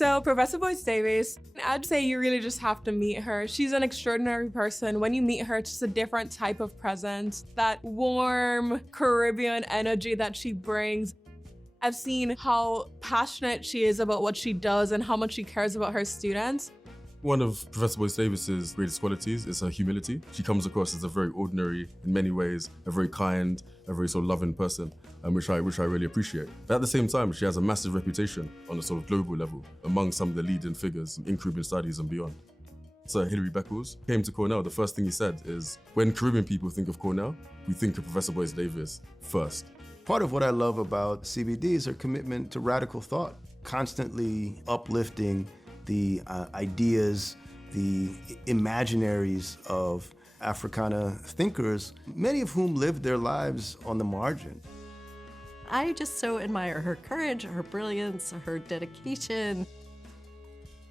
So Professor Boyce Davies, I'd say you really just have to meet her. She's an extraordinary person. When you meet her, it's just a different type of presence, that warm Caribbean energy that she brings. I've seen how passionate she is about what she does and how much she cares about her students. One of Professor Boyce Davies' greatest qualities is her humility. She comes across as a very ordinary, in many ways, a very kind, a very sort of loving person, which I really appreciate. But at the same time, she has a massive reputation on a sort of global level among some of the leading figures in Caribbean studies and beyond. Sir Hilary Beckles came to Cornell. The first thing he said is, when Caribbean people think of Cornell, we think of Professor Boyce Davies first. Part of what I love about CBD is her commitment to radical thought, constantly uplifting the ideas, the imaginaries of Africana thinkers, many of whom lived their lives on the margin. I just so admire her courage, her brilliance, her dedication.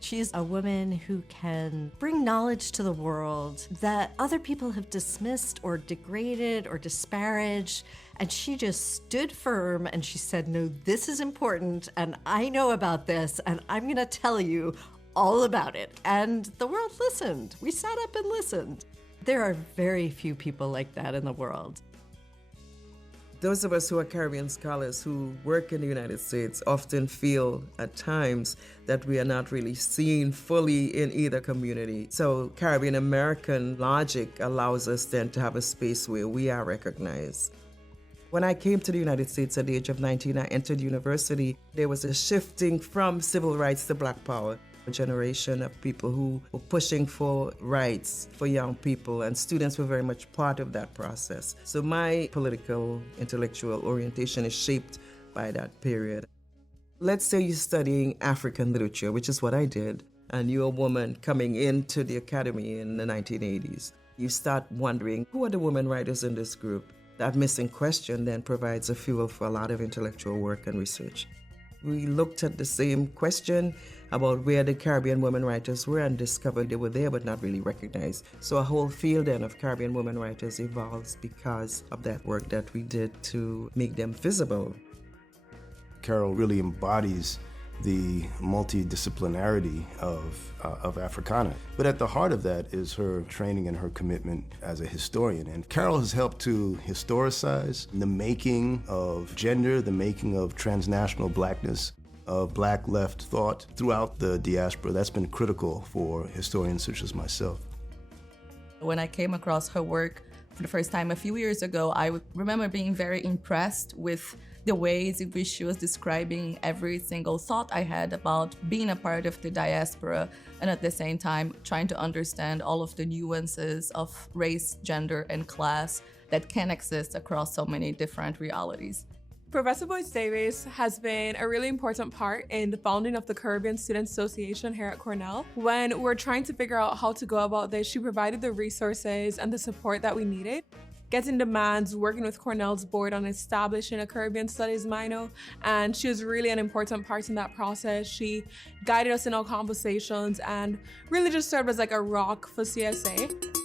She's a woman who can bring knowledge to the world that other people have dismissed or degraded or disparaged. And she just stood firm and she said, no, this is important and I know about this and I'm gonna tell you all about it. And the world listened. We sat up and listened. There are very few people like that in the world. Those of us who are Caribbean scholars who work in the United States often feel at times that we are not really seen fully in either community. So Caribbean American logic allows us then to have a space where we are recognized. When I came to the United States at the age of 19, I entered university. There was a shifting from civil rights to Black power. A generation of people who were pushing for rights for young people, and students were very much part of that process. So my political, intellectual orientation is shaped by that period. Let's say you're studying African literature, which is what I did, and you're a woman coming into the academy in the 1980s. You start wondering, who are the women writers in this group? That missing question then provides a fuel for a lot of intellectual work and research. We looked at the same question about where the Caribbean women writers were and discovered they were there but not really recognized. So a whole field then of Caribbean women writers evolves because of that work that we did to make them visible. Carole really embodies the multidisciplinarity of Africana. But at the heart of that is her training and her commitment as a historian. And Carole has helped to historicize the making of gender, the making of transnational blackness, of Black left thought throughout the diaspora. That's been critical for historians such as myself. When I came across her work for the first time a few years ago, I remember being very impressed with the ways in which she was describing every single thought I had about being a part of the diaspora, and at the same time trying to understand all of the nuances of race, gender, and class that can exist across so many different realities. Professor Boyce Davies has been a really important part in the founding of the Caribbean Students Association here at Cornell. When we're trying to figure out how to go about this, she provided the resources and the support that we needed. Getting demands, working with Cornell's board on establishing a Caribbean Studies minor, and she was really an important part in that process. She guided us in our conversations and really just served as like a rock for CSA.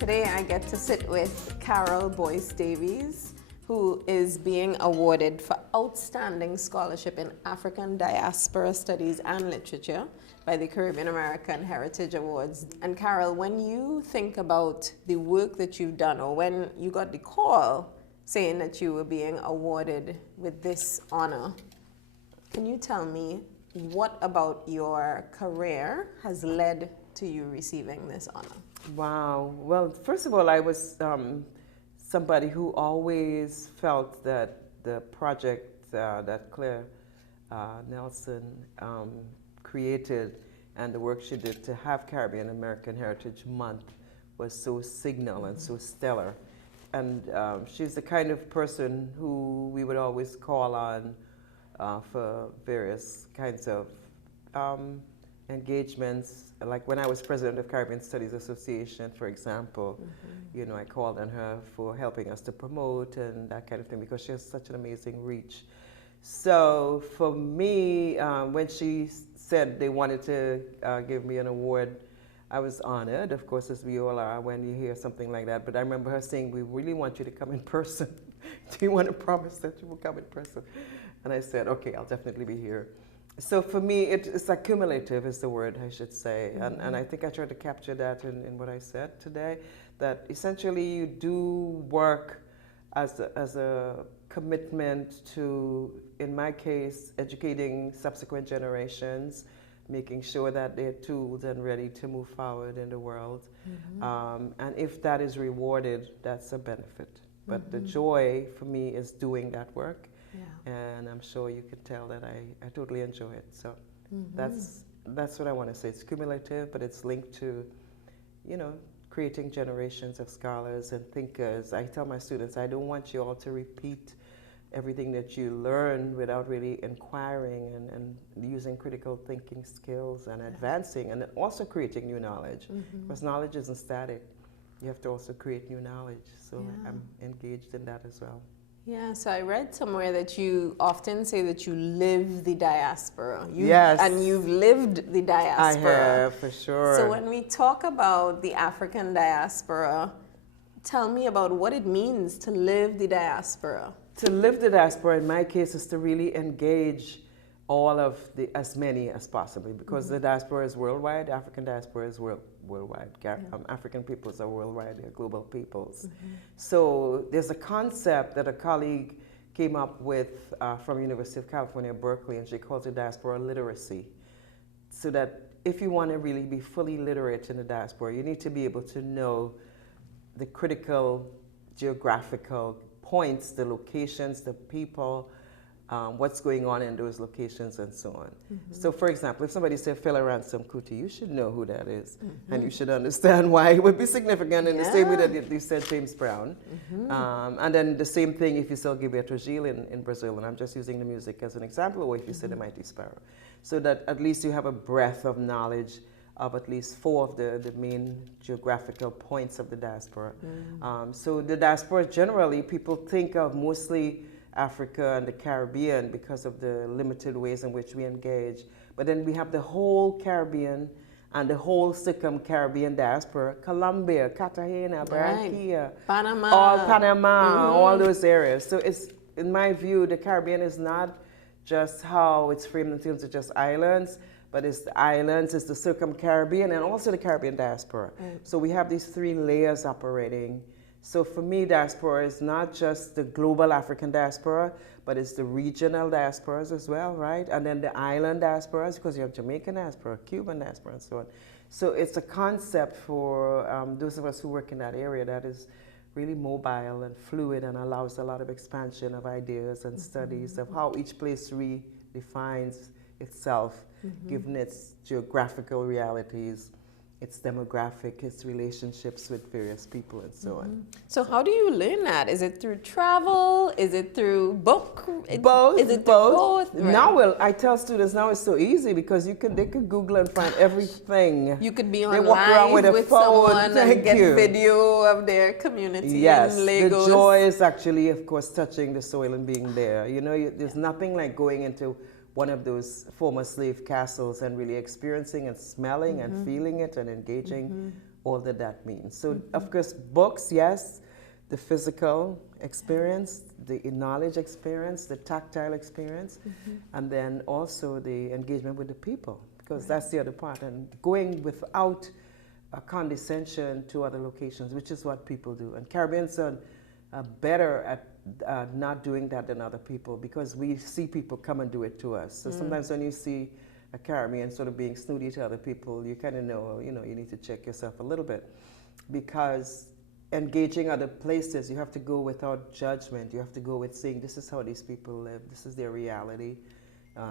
Today I get to sit with Carole Boyce Davies, who is being awarded for Outstanding Scholarship in African Diaspora Studies and Literature by the Caribbean American Heritage Awards. And Carole, when you think about the work that you've done, or when you got the call saying that you were being awarded with this honor, can you tell me what about your career has led to you receiving this honor? Wow. Well, first of all, I was somebody who always felt that the project that Claire Nelson created and the work she did to have Caribbean American Heritage Month was so signal and so stellar. And she's the kind of person who we would always call on for various kinds of engagements, like when I was president of Caribbean Studies Association, for example, you know, I called on her for helping us to promote and that kind of thing because she has such an amazing reach. So for me, when she said they wanted to give me an award, I was honored, of course, as we all are when you hear something like that. But I remember her saying, we really want you to come in person. Do you want to promise that you will come in person? And I said, okay, I'll definitely be here. So for me, it's accumulative is the word, I should say. And I think I tried to capture that in what I said today, that essentially you do work as a commitment to, in my case, educating subsequent generations, making sure that they're tooled and ready to move forward in the world. And if that is rewarded, that's a benefit. But the joy for me is doing that work. And I'm sure you can tell that I totally enjoy it. So that's what I want to say. It's cumulative, but it's linked to, you know, creating generations of scholars and thinkers. I tell my students, I don't want you all to repeat everything that you learn without really inquiring and using critical thinking skills and advancing and also creating new knowledge. Because knowledge isn't static. You have to also create new knowledge. So I'm engaged in that as well. Yeah, so I read somewhere that you often say that you live the diaspora. Yes. And you've lived the diaspora. I have, for sure. So when we talk about the African diaspora, tell me about what it means to live the diaspora. To live the diaspora, in my case, is to really engage all of as many as possible, because the diaspora is worldwide, African diaspora is worldwide. African peoples are worldwide, they're global peoples. So there's a concept that a colleague came up with from University of California, Berkeley, and she calls it diaspora literacy. So that if you want to really be fully literate in the diaspora, you need to be able to know the critical geographical points, the locations, the people, what's going on in those locations and so on. So for example, if somebody said Fela Ransom Kuti, you should know who that is. And you should understand why it would be significant in the same way that you said James Brown. And then the same thing if you saw Gilberto Gil in Brazil, and I'm just using the music as an example, or if you said The Mighty Sparrow. So that at least you have a breadth of knowledge of at least 4 of the main geographical points of the diaspora. So the diaspora generally, people think of mostly Africa and the Caribbean because of the limited ways in which we engage. But then we have the whole Caribbean and the whole Circum-Caribbean diaspora, Colombia, Cartagena, Barranquilla, Panama, all those areas. So it's, in my view, the Caribbean is not just how it's framed in terms of just islands, but it's the islands, it's the Circum-Caribbean, and also the Caribbean diaspora. So we have these 3 layers operating. So for me, diaspora is not just the global African diaspora, but it's the regional diasporas as well, right? And then the island diasporas, because you have Jamaican diaspora, Cuban diaspora, and so on. So it's a concept for those of us who work in that area that is really mobile and fluid and allows a lot of expansion of ideas and studies of how each place redefines itself, given its geographical realities, its demographic, its relationships with various people, and so on. So how do you learn that? Is it through travel? Is it through book? Both. Is it both? Right. Now, well, I tell students now it's so easy because they could Google and find everything. You could be They walk around online with someone and get you. video of their community Yes, in Lagos. the joy is actually, of course, touching the soil and being there. You know, there's nothing like going into one of those former slave castles and really experiencing and smelling and feeling it and engaging all that means. So, of course, books, yes, the physical experience, the knowledge experience, the tactile experience, and then also the engagement with the people, because that's the other part. And going without a condescension to other locations, which is what people do. And Caribbeans are better at not doing that than other people, because we see people come and do it to us. So sometimes when you see a Caribbean sort of being snooty to other people, you kind of know, you need to check yourself a little bit, because engaging other places, you have to go without judgment. You have to go with saying, this is how these people live, this is their reality.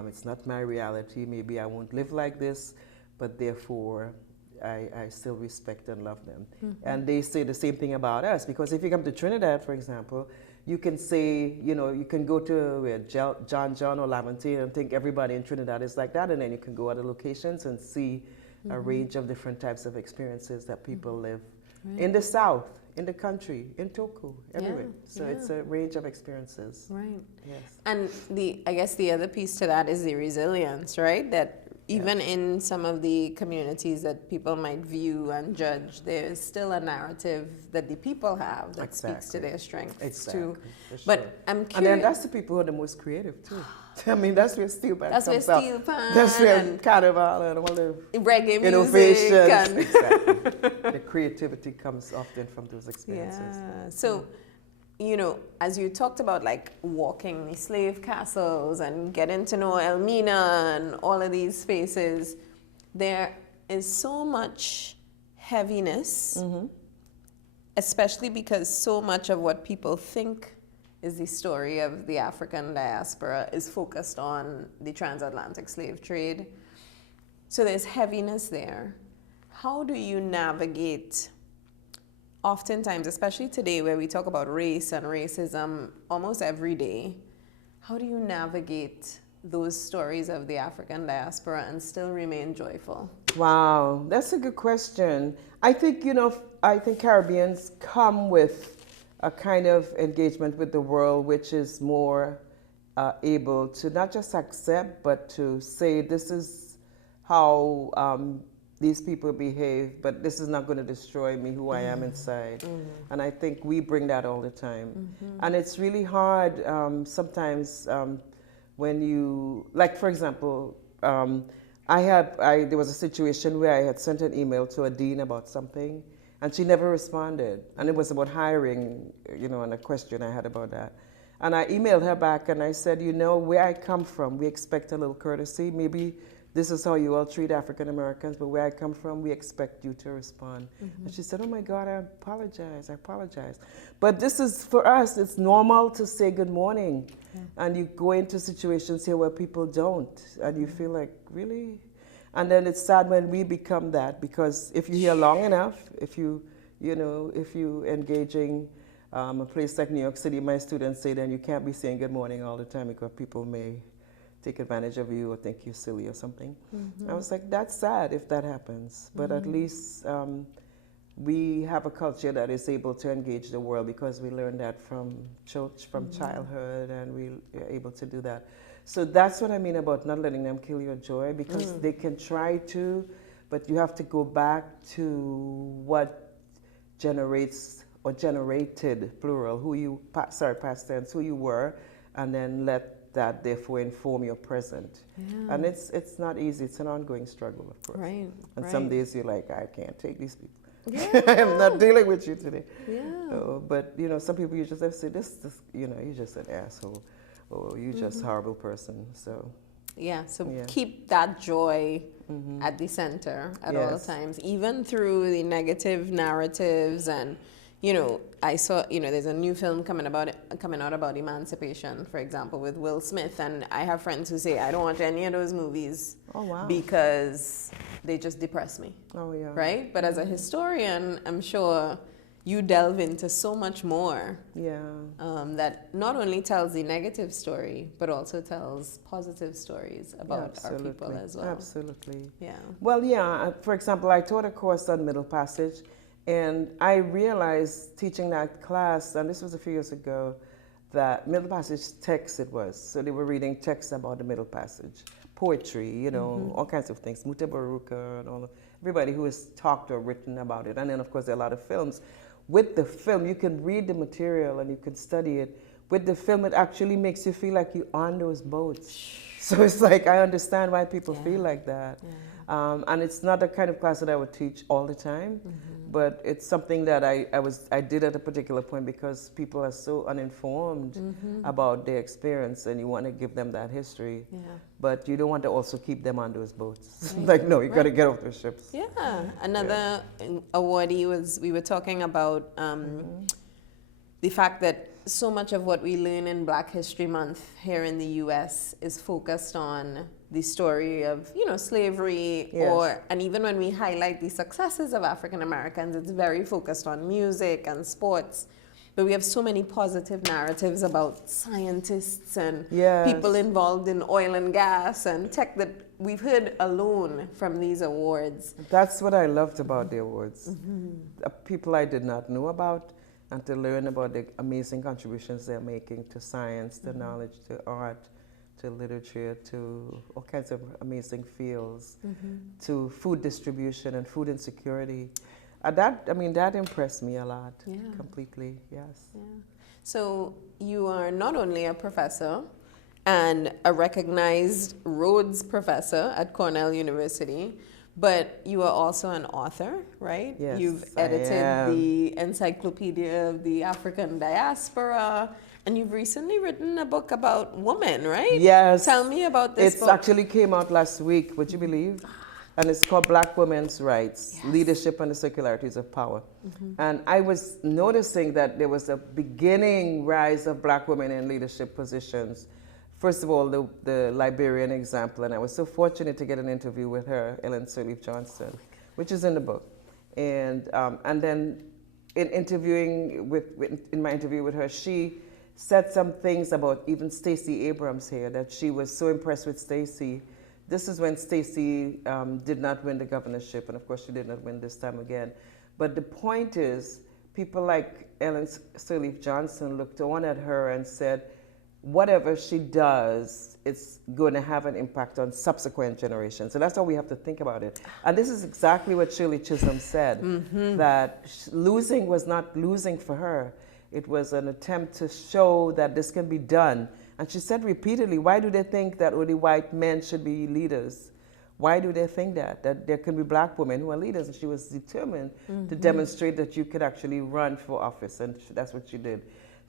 It's not my reality. Maybe I won't live like this, but therefore I still respect and love them. And they say the same thing about us, because if you come to Trinidad, for example, you can say, you can go to John or Laventine and think everybody in Trinidad is like that, and then you can go other locations and see a range of different types of experiences that people live in the South, in the country, in Toku, everywhere. So it's a range of experiences. Right. Yes. And I guess the other piece to that is the resilience, right? That even in some of the communities that people might view and judge, there is still a narrative that the people have that speaks to their strengths too. But I'm curious. And then that's the people who are the most creative too. I mean, that's where steel pan That's where comes out. steel pan That's where and carnival and all the reggae innovations. music and Exactly. The creativity comes often from those experiences. yeah. So, as you talked about like walking the slave castles and getting to know Elmina and all of these spaces, there is so much heaviness, especially because so much of what people think is the story of the African diaspora is focused on the transatlantic slave trade. So there's heaviness there. How do you navigate, oftentimes, especially today where we talk about race and racism almost every day, how do you navigate those stories of the African diaspora and still remain joyful? Wow, that's a good question. I think, I think Caribbeans come with a kind of engagement with the world which is more able to not just accept, but to say this is how these people behave, but this is not going to destroy me, who I am inside. And I think we bring that all the time. And it's really hard sometimes when you, like for example, there was a situation where I had sent an email to a dean about something, and she never responded. And it was about hiring, and a question I had about that. And I emailed her back and I said, where I come from, we expect a little courtesy. Maybe this is how you all treat African Americans, but where I come from, we expect you to respond. And she said, oh my God, I apologize. But this is, for us, it's normal to say good morning. And you go into situations here where people don't, and you feel like, really? And then it's sad when we become that, because if you're here long enough, if you engaging a place like New York City, my students say then you can't be saying good morning all the time because people may take advantage of you or think you're silly or something. I was like, that's sad if that happens, but at least we have a culture that is able to engage the world because we learned that from childhood, and we're able to do that. So that's what I mean about not letting them kill your joy, because they can try to, but you have to go back to what generates or generated, plural, past tense, who you were, and then let that therefore inform your present. And it's not easy. It's an ongoing struggle, of course. Right. And some days you're like, I can't take these people. I'm not dealing with you today. But some people you just have to say this, you're just an asshole. Oh, you're just a horrible person. So keep that joy at the center at all times, even through the negative narratives. And I saw there's a new film coming out about emancipation, for example, with Will Smith, and I have friends who say I don't watch any of those movies because they just depress me. Right? But as a historian, I'm sure you delve into so much more that not only tells the negative story, but also tells positive stories about our people as well. Absolutely. Yeah. Well, for example, I taught a course on Middle Passage, and I realized teaching that class, and this was a few years ago, that Middle Passage text it was. So they were reading texts about the Middle Passage, poetry, all kinds of things, Mutabaruka and everybody who has talked or written about it. And then, of course, there are a lot of films. With the film, you can read the material and you can study it. With the film, it actually makes you feel like you're on those boats. So it's like, I understand why people feel like that. And it's not the kind of class that I would teach all the time, but it's something that I did at a particular point because people are so uninformed about their experience, and you want to give them that history, but you don't want to also keep them on those boats. Like, no, you got to get off those ships. Another awardee we were talking about the fact that so much of what we learn in Black History Month here in the U.S. is focused on the story of, slavery, and even when we highlight the successes of African Americans, it's very focused on music and sports. But we have so many positive narratives about scientists and Yes. people involved in oil and gas and tech that we've heard alone from these awards. That's what I loved about the awards. People I did not know about, and to learn about the amazing contributions they're making to science, to knowledge, to art, to literature, to all kinds of amazing fields, to food distribution and food insecurity. That impressed me a lot, completely, yes. Yeah. So you are not only a professor and a recognized Rhodes professor at Cornell University, but you are also an author, right? Yes, You've I edited am. the Encyclopedia of the African Diaspora, and you've recently written a book about women, right? Yes. Tell me about this It book. actually came out last week, would you believe? And it's called Black Women's Rights, Leadership and the Circularities of Power. And I was noticing that there was a beginning rise of Black women in leadership positions. First of all, the Liberian example, and I was so fortunate to get an interview with her, Ellen Sirleaf Johnson, which is in the book. And then in my interview with her, she said some things about even Stacey Abrams here, that she was so impressed with Stacey. This is when Stacey did not win the governorship, and of course she did not win this time again. But the point is, people like Ellen Sirleaf Johnson looked on at her and said, whatever she does, it's going to have an impact on subsequent generations. So that's how we have to think about it. And this is exactly what Shirley Chisholm said, that losing was not losing for her. It was an attempt to show that this can be done. And she said repeatedly, why do they think that only white men should be leaders? Why do they think that there can be Black women who are leaders? And she was determined to demonstrate that you could actually run for office, and that's what she did.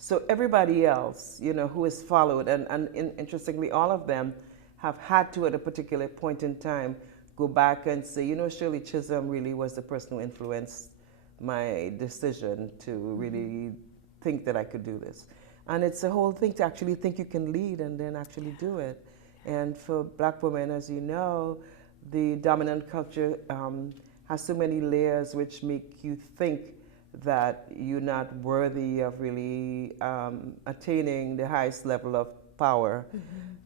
So everybody else, who has followed, and interestingly, all of them have had to, at a particular point in time, go back and say, Shirley Chisholm really was the person who influenced my decision to really think that I could do this. And it's a whole thing to actually think you can lead and then actually do it. And for Black women, as you know, the dominant culture has so many layers which make you think that you're not worthy of really attaining the highest level of power.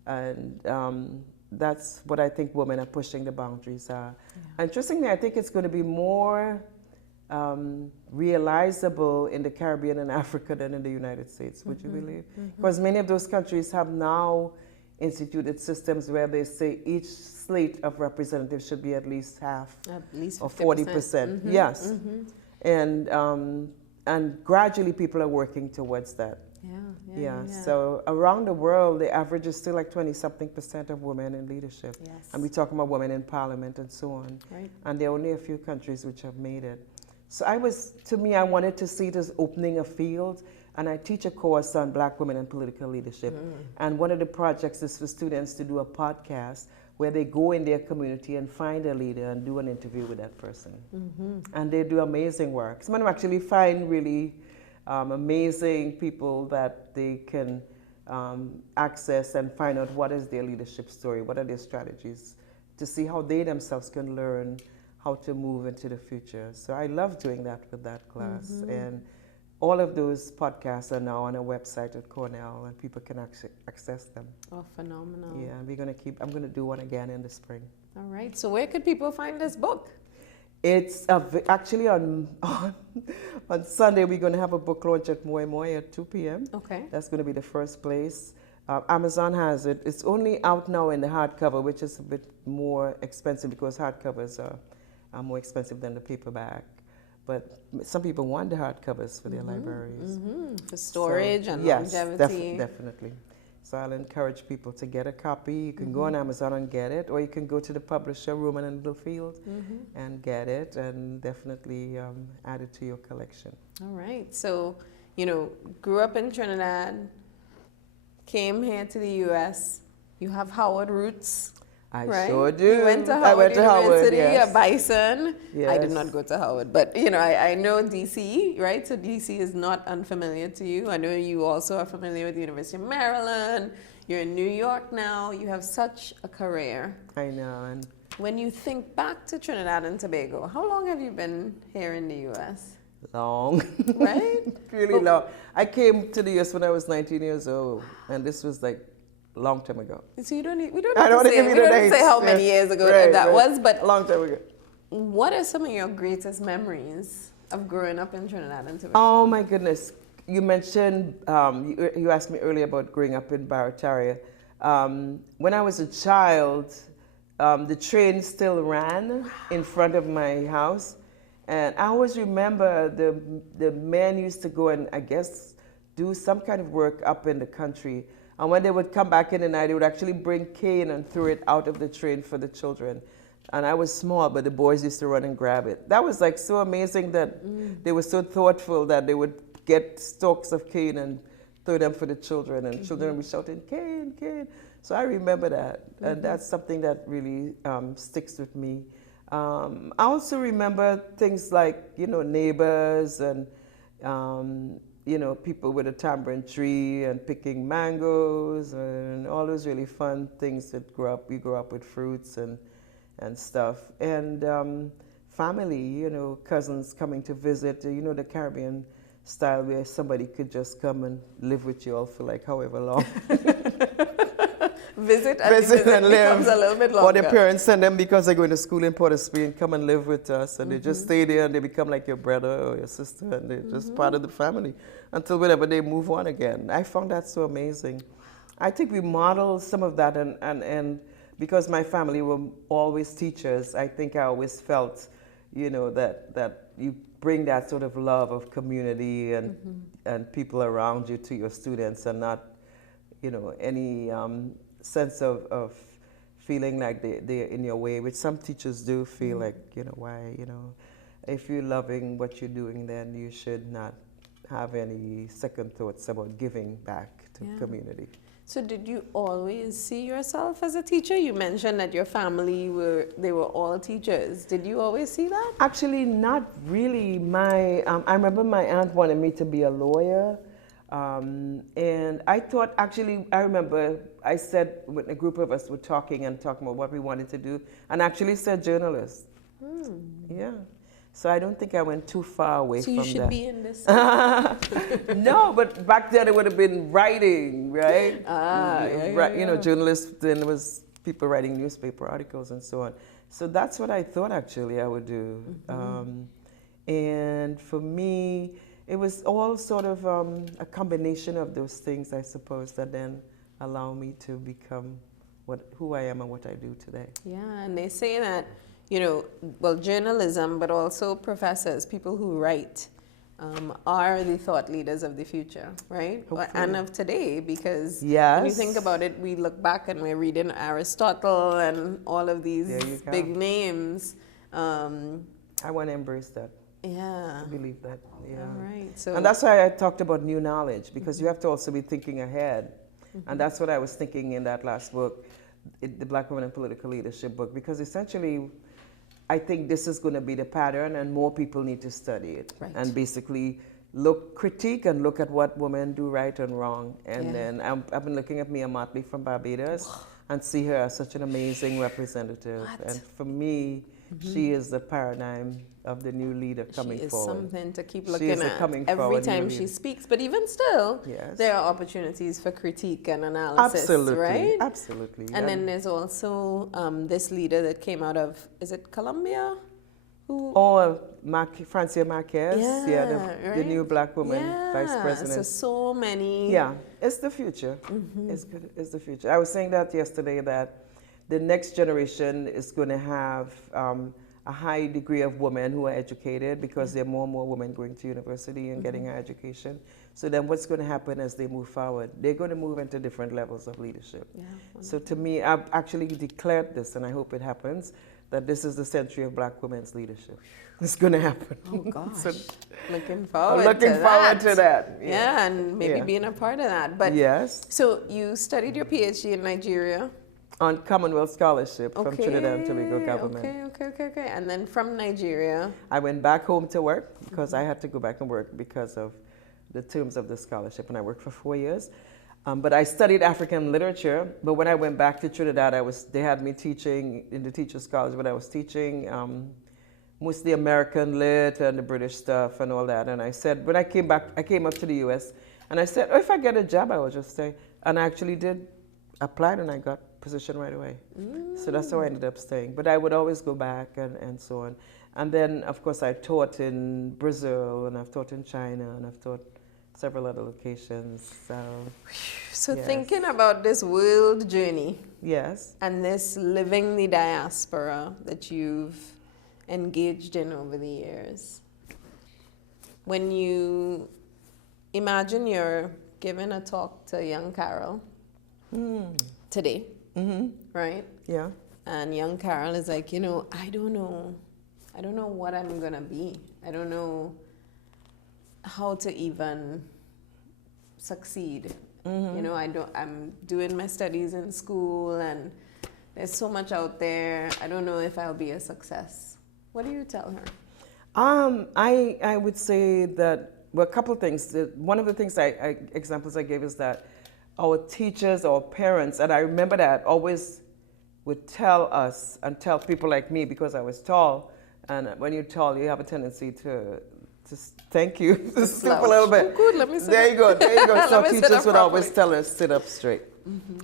And that's what I think women are pushing the boundaries are. Interestingly, I think it's going to be more realizable in the Caribbean and Africa than in the United States, would you believe? Because many of those countries have now instituted systems where they say each slate of representatives should be at least half, At least 50%. or 40%. Yes. And gradually people are working towards that. Yeah. So around the world, the average is still like 20-something% of women in leadership. Yes. And we're talking about women in parliament and so on. Right. And there are only a few countries which have made it. So I wanted to see it as opening a field. And I teach a course on Black women and political leadership. And one of the projects is for students to do a podcast where they go in their community and find a leader and do an interview with that person. And they do amazing work. Some of them actually find really amazing people that they can access and find out what is their leadership story, what are their strategies, to see how they themselves can learn how to move into the future. So I love doing that with that class. And all of those podcasts are now on a website at Cornell, and people can access them. Oh, phenomenal. Yeah, I'm going to do one again in the spring. All right. So where could people find this book? It's actually on Sunday, we're going to have a book launch at Moi Moi at 2 p.m. Okay. That's going to be the first place. Amazon has it. It's only out now in the hardcover, which is a bit more expensive because hardcovers are more expensive than the paperback. But some people want the hardcovers for their libraries. For storage and yes, longevity. Definitely. So I'll encourage people to get a copy. You can go on Amazon and get it, or you can go to the publisher, Rowman and Littlefield, and get it, and definitely add it to your collection. All right. So, grew up in Trinidad, came here to the U.S. You have Howard roots. I sure do. You went to Howard University, yes. a Bison. Yes. I did not go to Howard, but I know DC, right? So DC is not unfamiliar to you. I know you also are familiar with the University of Maryland. You're in New York now. You have such a career. I know. And when you think back to Trinidad and Tobago, how long have you been here in the U.S.? long. Right? Really long. I came to the US when I was 19 years old, and this was like a long time ago. So we don't need I to don't say, give you we the don't need to say dates. how many years ago Right, that right. was, but A long time ago. what are some of your greatest memories of growing up in Trinidad and Tobago? Oh my goodness. You mentioned, you asked me earlier about growing up in Barataria. When I was a child, the train still ran in front of my house. And I always remember the men used to go and, I guess, do some kind of work up in the country. And when they would come back in the night, they would actually bring cane and throw it out of the train for the children. And I was small, but the boys used to run and grab it. That was like so amazing that they were so thoughtful that they would get stalks of cane and throw them for the children. And children would be shouting, cane, cane. So I remember that. And that's something that really sticks with me. I also remember things like, you know, neighbors and, you know, people with a tamarind tree and picking mangoes and all those really fun things that we grew up with fruits and stuff. And family, you know, cousins coming to visit, you know, the Caribbean style where somebody could just come and live with you all for like however long. Visit and live. Becomes a little bit longer. Or their parents send them because they're going to school in Port of Spain, come and live with us, and they just stay there and they become like your brother or your sister, and they're just part of the family until whenever they move on again. I found that so amazing. I think we model some of that, and because my family were always teachers, I think I always felt, you know, that you bring that sort of love of community and people around you to your students, and not, you know, any sense of feeling like they're in your way, which some teachers do feel like, you know, why, you know, if you're loving what you're doing, then you should not have any second thoughts about giving back to community. So did you always see yourself as a teacher? You mentioned that your family they were all teachers. Did you always see that? Actually, not really. I remember my aunt wanted me to be a lawyer. And I thought, actually, I remember I said when a group of us were talking about what we wanted to do, and actually said journalist. Yeah. So I don't think I went too far away from that. So you should be in this. No, but back then it would have been writing, right? You know, journalists, then there was people writing newspaper articles and so on. So that's what I thought actually I would do. And for me, it was all sort of a combination of those things, I suppose, that then allow me to become who I am and what I do today. Yeah, and they say that, you know, well, journalism, but also professors, people who write, are the thought leaders of the future, right? Hopefully. And of today, because yes. when you think about it, we look back and we're reading Aristotle and all of these big names. I want to embrace that. Yeah. I believe that. Yeah. All right. So, and that's why I talked about new knowledge, because you have to also be thinking ahead. And that's what I was thinking in that last book, the Black Women in Political Leadership book, because essentially I think this is going to be the pattern and more people need to study it. Right. And basically critique and look at what women do right and wrong. And then I've been looking at Mia Motley from Barbados and see her as such an amazing representative. And for me, she is the paradigm of the new leader coming forward. She is something to keep looking at every time she speaks. But even still, there are opportunities for critique and analysis, absolutely, right? Absolutely. And then there's also this leader that came out of, is it Colombia? Francia Marquez, the new black woman vice president. So many. Yeah, it's the future. It's good. It's the future. I was saying that yesterday, that the next generation is going to have a high degree of women who are educated, because there are more and more women going to university and getting higher education. So then what's going to happen as they move forward? They're going to move into different levels of leadership. So to me, I've actually declared this, and I hope it happens, that this is the century of black women's leadership. It's going to happen. Oh, gosh. So, looking forward to that. Yeah, and maybe being a part of that. But so you studied your PhD in Nigeria? On Commonwealth Scholarship from Trinidad and Tobago government. Okay. And then from Nigeria? I went back home to work, because I had to go back and work because of the terms of the scholarship, and I worked for 4 years. But I studied African literature, but when I went back to Trinidad, they had me teaching in the Teachers College, but I was teaching mostly American lit and the British stuff and all that. And I said, when I came back, I came up to the US, and I said, oh, if I get a job, I will just stay. And I actually did, applied, and I got position right away. So that's how I ended up staying. But I would always go back and so on. And then, of course, I taught in Brazil, and I've taught in China, and I've taught several other locations. So yes. thinking about this world journey, Yes. and this living the diaspora that you've engaged in over the years, when you imagine you're giving a talk to young Carole today, right? Yeah. And young Carole is like, I don't know what I'm gonna be. I don't know how to even succeed. I'm doing my studies in school, and there's so much out there. I don't know if I'll be a success. What do you tell her? I would say that, well, a couple of things. One of the things examples I gave is that our teachers, our parents, and I remember that always would tell us and tell people like me, because I was tall, and when you're tall, you have a tendency to thank you, to stoop a little bit. Oh, good, let me sit There you go. So teachers would always properly. tell us, sit up straight.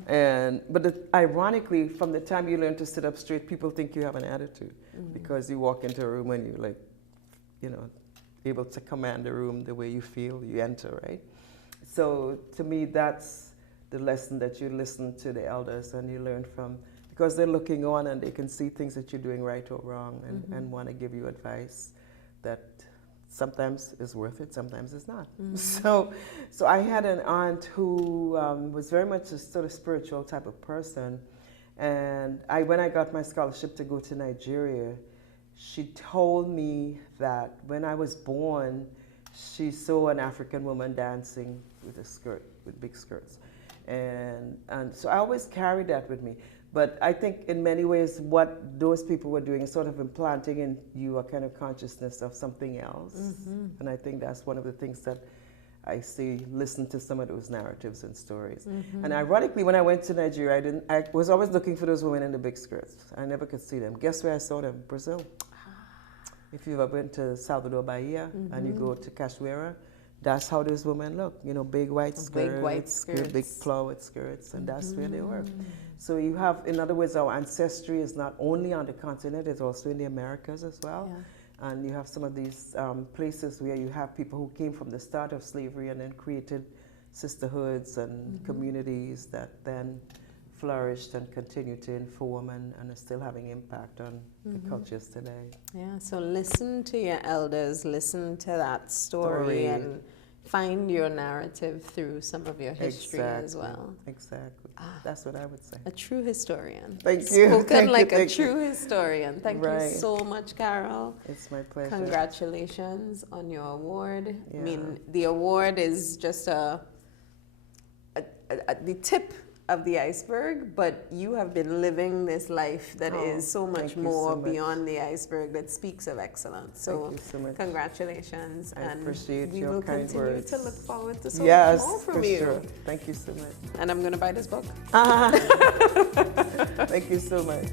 But ironically, from the time you learn to sit up straight, people think you have an attitude, because you walk into a room and you're like, able to command the room the way you feel, you enter, right? So to me, that's the lesson, that you listen to the elders and you learn from, because they're looking on and they can see things that you're doing right or wrong, and want to give you advice that sometimes is worth it, sometimes it's not. So I had an aunt who was very much a sort of spiritual type of person, and when I got my scholarship to go to Nigeria, she told me that when I was born, she saw an African woman dancing with a skirt, with big skirts. And so I always carried that with me. But I think in many ways what those people were doing is sort of implanting in you a kind of consciousness of something else. And I think that's one of the things that I see, listen to some of those narratives and stories. And ironically, when I went to Nigeria, I was always looking for those women in the big skirts. I never could see them. Guess where I saw them? Brazil. If you've ever been to Salvador Bahia and you go to Cachoeira, that's how those women look. Big white skirts, big flowered skirts, and that's where they were. So you have, in other words, our ancestry is not only on the continent, it's also in the Americas as well. Yeah. And you have some of these places where you have people who came from the start of slavery and then created sisterhoods and communities that then flourished and continue to inform and are still having impact on the cultures today. Yeah, so listen to your elders, listen to that story. And find your narrative through some of your history as well. Exactly. That's what I would say. A true historian. Thank you. Spoken like a true historian. Thank you Right. so much, Carole. It's my pleasure. Congratulations on your award. Yeah. I mean, the award is just the tip of the iceberg, but you have been living this life that is so much more beyond the iceberg, that speaks of excellence. So, thank you so much. Congratulations. I appreciate your kind We will continue words. to look forward to so much more from for you. Sure. Thank you so much. And I'm going to buy this book. Thank you so much.